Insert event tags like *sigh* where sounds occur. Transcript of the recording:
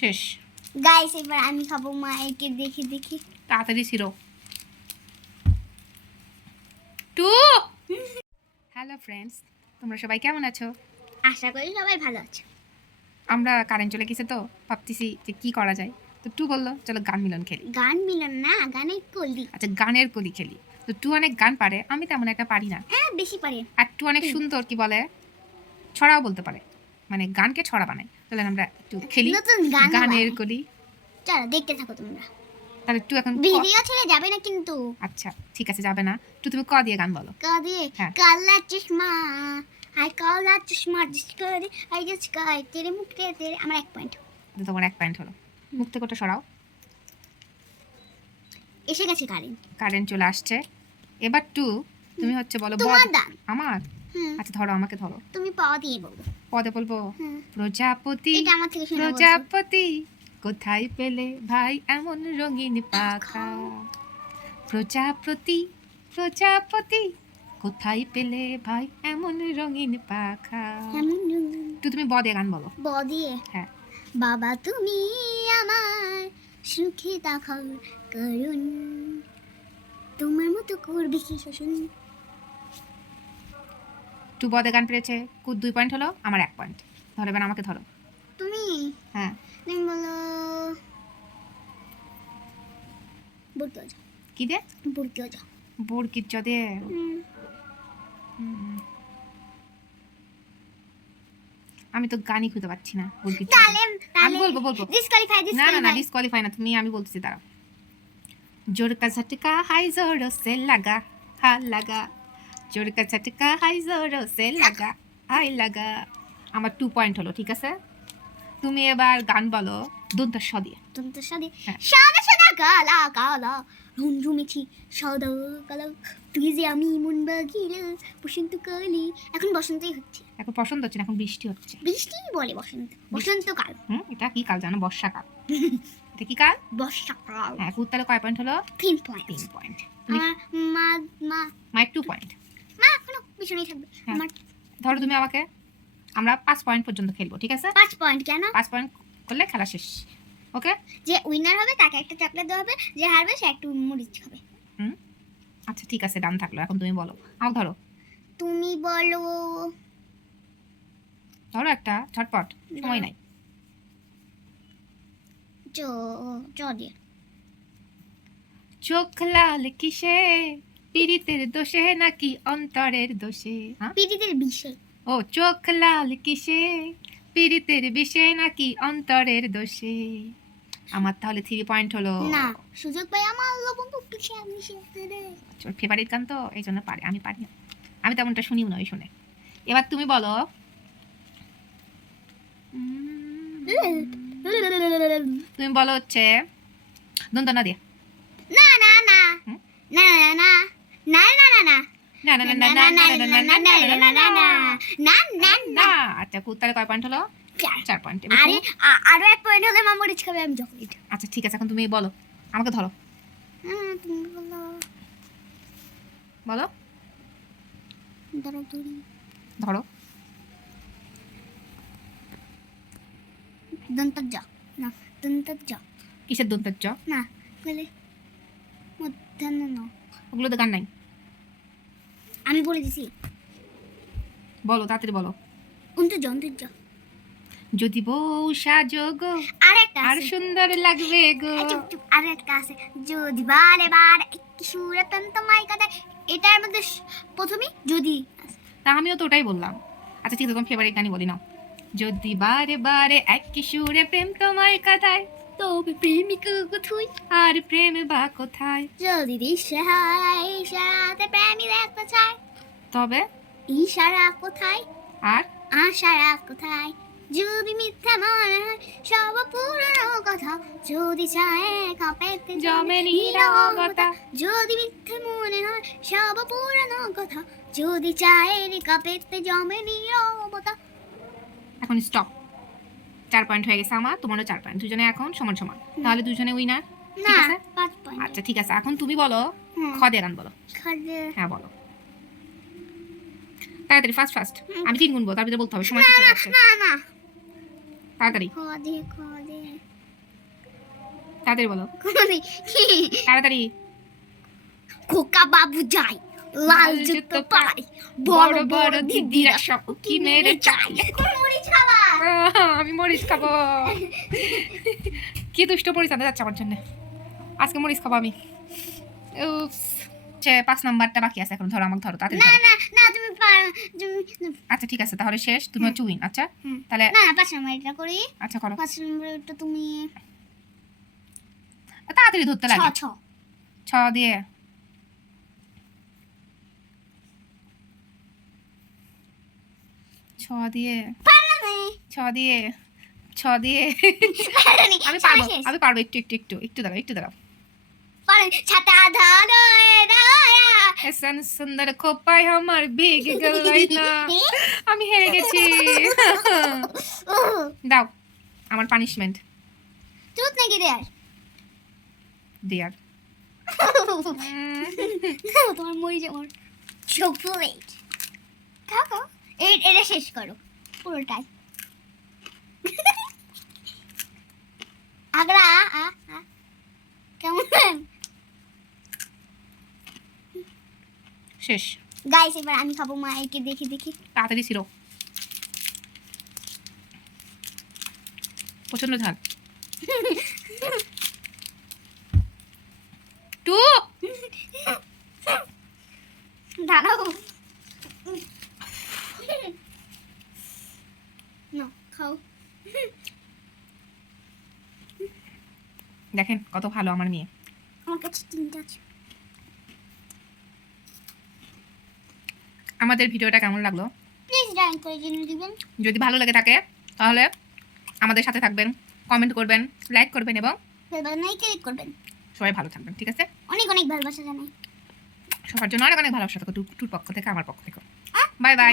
শেষ? গাইস এবার আমি খাব মায়েরকে দেখে দেখে। তাড়াতাড়ি ছিল টু! হ্যালো ফ্রেন্ডস তোমরা সবাই কেমন আছো? আশা করি সবাই ভালো আছে। আমরা কারেন্ট চলে গেছে তো ভাবতেছি যে কি করা যায়। তো টু বলল চলো গান মিলন খেলি। গান মিলন না গানের কলি। আচ্ছা গানের কলি খেলি। তো টু অনেক গান পারে আমি তেমন একটা পারি না। হ্যাঁ বেশি পারে। আর টু অনেক সুন্দর কি বলে? ছড়াও বলতে পারে। মানে গানকে ছড়া বানায় তাহলে আমরা একটু খেলি গানের কলি চলো দেখতে থাকো তোমরা। তাহলে টু এখন ভিডিও ছেড়ে যাবে না কিন্তু। আচ্ছা ঠিক আছে যাবে না। টু তুমি ক দিয়ে গান বলো? কাঁদে হ্যাঁ। কালা চশমা আই কালা চশমা জিস করে আই জাস্ট কাই তেরে মুখ রে তেরে আমার এক পয়েন্ট তো তোমার এক পয়েন্ট হলো। মুখ থেকে ওটা সরাও। এসে গেছে কারেন্ট কারেন্ট চলে আসছে। এবার টু তুমি হচ্ছে বলো তোমার দান আমার? আচ্ছা ধরো আমাকে ধরো। তুমি পাওয়া দিয়ে বলব পদে বলব? প্রজাপতি শুনে বলছো। প্রজাপতি কোথায় পেলে ভাই এমন রঙিন পাখা? প্রজাপতি প্রজাপতি কোথায় পেলে ভাই এমন রঙিন পাখা? তো তুমি বদে গান বলো। বদিয়ে হ্যাঁ। বাবা তুমি আমার সুখে দেখাও করুন তোমার মতো করবে কি শোষণ? টু বদে গান পেরেছে কুদ দুই পয়েন্ট হলো আমার এক পয়েন্ট ধরে বেন আমাকে ধরো। তুমি? হ্যাঁ। তুমি বলো। কি দে বুড়কির দে আমি তো গানই খুঁজে পাচ্ছি না আমি বলব বলব। ডিসকোয়ালিফাই না না না ডিসকোয়ালিফাই না তুমি আমি বলতেছি দাঁড়াও। জোর কা হাই জোর সে লাগা হা লাগা। চোরকা চাটকা হাই জোরো সে লাগা হাই লাগা। আমার টু পয়েন্ট হলো ঠিক আছে? তুমি এবার গান বলো দন্ত স দিয়ে। দন্ত হ্যাঁ। সাদা সাদা কালা কালা রুমরুমেছি সাদা কালা তুই যে আমি মন বাগিল বসন্ত কালি। এখন বসন্তই হচ্ছে। এখন বসন্ত হচ্ছে না এখন বৃষ্টি হচ্ছে। বৃষ্টি বলে বসন্ত বসন্তকাল হুম এটা কি কাল জানো? বর্ষাকাল। *laughs* এটা কি কাল? বর্ষাকাল। হ্যাঁ উত্তালে কয় পয়েন্ট হলো? তিন পয়েন্ট তিন পয়েন্ট মা মা মা টু পয়েন্ট পিছনেই থাকবে। হ্যাঁ। আমার ধরো তুমি আমাকে আমরা পাঁচ পয়েন্ট পর্যন্ত খেলব ঠিক আছে? পাঁচ পয়েন্ট কেন? পাঁচ পয়েন্ট করলে খেলা শেষ ওকে যে উইনার হবে তাকে একটা চকলেট দেওয়া হবে যে হারবে সে একটু মরিচ খাবে হুম? আচ্ছা ঠিক আছে ডান থাকল এখন তুমি বলো। আমাকে ধরো। তুমি বলো। ধরো একটা ঝটপট সময় নাই। চ চ দিয়ে। চোখ লাল কিসে? পীড়িতের দোষে নাকি অন্তরের দোষে হ্যাঁ? পিড়িতের বিষয় ও চোখ লাল কিসে? পীড়িতের বিষে নাকি অন্তরের দোষে? আমার তাহলে থ্রি পয়েন্ট হলো। না সুযোগ পাই আমার লবণ পিছিয়ে আমি ওর ফেভারিট গান তো এই জন্য পারে আমি পারি না। আমি তেমনটা শুনিও না ওই শুনে। এবার তুমি বলো। উম, তুমি বলো হচ্ছে দন্তনা দিয়ে। না না না। হুম? না না না। না না না না না না না না না না না না না না না না না আচ্ছা কুত্তারে কয় পয়েন্ট হলো চার পয়েন্ট আরে আ- আরও এক পয়েন্ট হলে মা মরিচ খাবে আমি চকলেট আচ্ছা ঠিক আছে এখন তুমি বলো আমাকে ধরো হ্যাঁ তুমি বলো বলো ধরো ধরি ধরো দন্তর জ না দন্তর জ কিসের দন্তের চ না বলে মধ্যাহ্ন ন ওগুলো তো গান নাই আমি বলে দিছি। বলো তাড়াতাড়ি বলো। অন্তর জ অন্তর জ যদি বউ সাজো গো আর একটা আর সুন্দর লাগবে গো। চুপ চুপ আর একটা আছে। যদি বারে বার একটি প্রেম তোমায় কথা এটার মধ্যে প্রথমেই যদি তা আমিও তো ওটাই বললাম। আচ্ছা ঠিক আছে তোমার ফেভারিট গানই বলি নাও। যদি বারে বারে এক কিশোরে প্রেম তোমায় কাঁদায় তবে প্রেমিক তুই আর প্রেম বা কোথায়? যদি দিশে হয় ইশারাতে প্রেমী দেখতে চায়। তবে? ইশারা কোথায়? আর? আশারা কোথায়? যদি মিথ্যা মনে হয় সব পুরনো কথা। যদি চায় কাপেতে জমে নীরবতা। যদি মিথ্যে মনে হয় সব পুরনো কথা। যদি চায় কাপেতে জমে নীরবতা এখন স্টপ চার পয়েন্ট হয়ে গেছে আমার তোমারও চার পয়েন্ট দুজনে এখন সমান সমান। তাহলে দুজনে উইনার আছে? আচ্ছা ঠিক আছে। এখন তুমি বলো হুম। খ গান বলো। হ্যাঁ বলো। তাড়াতাড়ি আমি তিন গুনবো তার ভিতরে বলতে হবে সময় শেষ হয়ে তাড়াতাড়ি। তাড়াতাড়ি বলো। তাড়াতাড়ি। খোকা বাবু যাই লাল জুতো পাই। বড় বড় দিদিরা সব কি মেরে চাই আমি মরিচ খাব। *laughs* কি দুষ্ট মরিচ আনতে যাচ্ছে আমার জন্য? আজকে মরিচ খাব আমি। সে পাঁচ নাম্বারটা বাকি আছে এখন ধরো আমাকে ধরো তাড়াতাড়ি না না না তুমি আচ্ছা ঠিক আছে তাহলে শেষ তুমি হচ্ছে উইন আচ্ছা? হুম। তাহলে না না পাঁচ নম্বর এটা করি। আচ্ছা করো। পাঁচ নম্বর এটা তুমি তাড়াতাড়ি ধরতে লাগে। ছ। ছ দিয়ে। দিয়ে। ছ দিয়ে। ছ দিয়ে। আমি পারব আমি পারব একটু একটু একটু একটু দাঁড়াও একটু দাঁড়াও। এসন সুন্দর খোপায় আমার ভেগ গেল না আমি হেরে গেছি। দাও আমার পানিশমেন্ট চুত নাকি দেয়ার? দেয়ার। *laughs* তোমার চকলেট খাও খাও। এই এটা শেষ করো পুরোটাই। আগরা কেমন? শেষ। গাইস এবার আমি খাব মায়েরকে দেখে দেখে। তাড়াতাড়ি ছিল। প্রচণ্ড ঝাল। *laughs* টু দাঁড়াও না খাও। দেখেন কত ভালো আমার মেয়ে। আমার কাছে তিনটা আছে। আমাদের ভিডিওটা কেমন লাগল? প্লিজ ডাইন করে জেনে দিবেন। যদি ভালো লেগে থাকে তাহলে আমাদের সাথে থাকবেন কমেন্ট করবেন লাইক করবেন এবং বেল বাটনে ক্লিক করবেন। সবাই ভালো থাকবেন ঠিক আছে? অনেক অনেক ভালোবাসা জানাই। সবার জন্য অনেক অনেক ভালোবাসা থাকো টুর পক্ষ থেকে আমার পক্ষ থেকে বাই বাই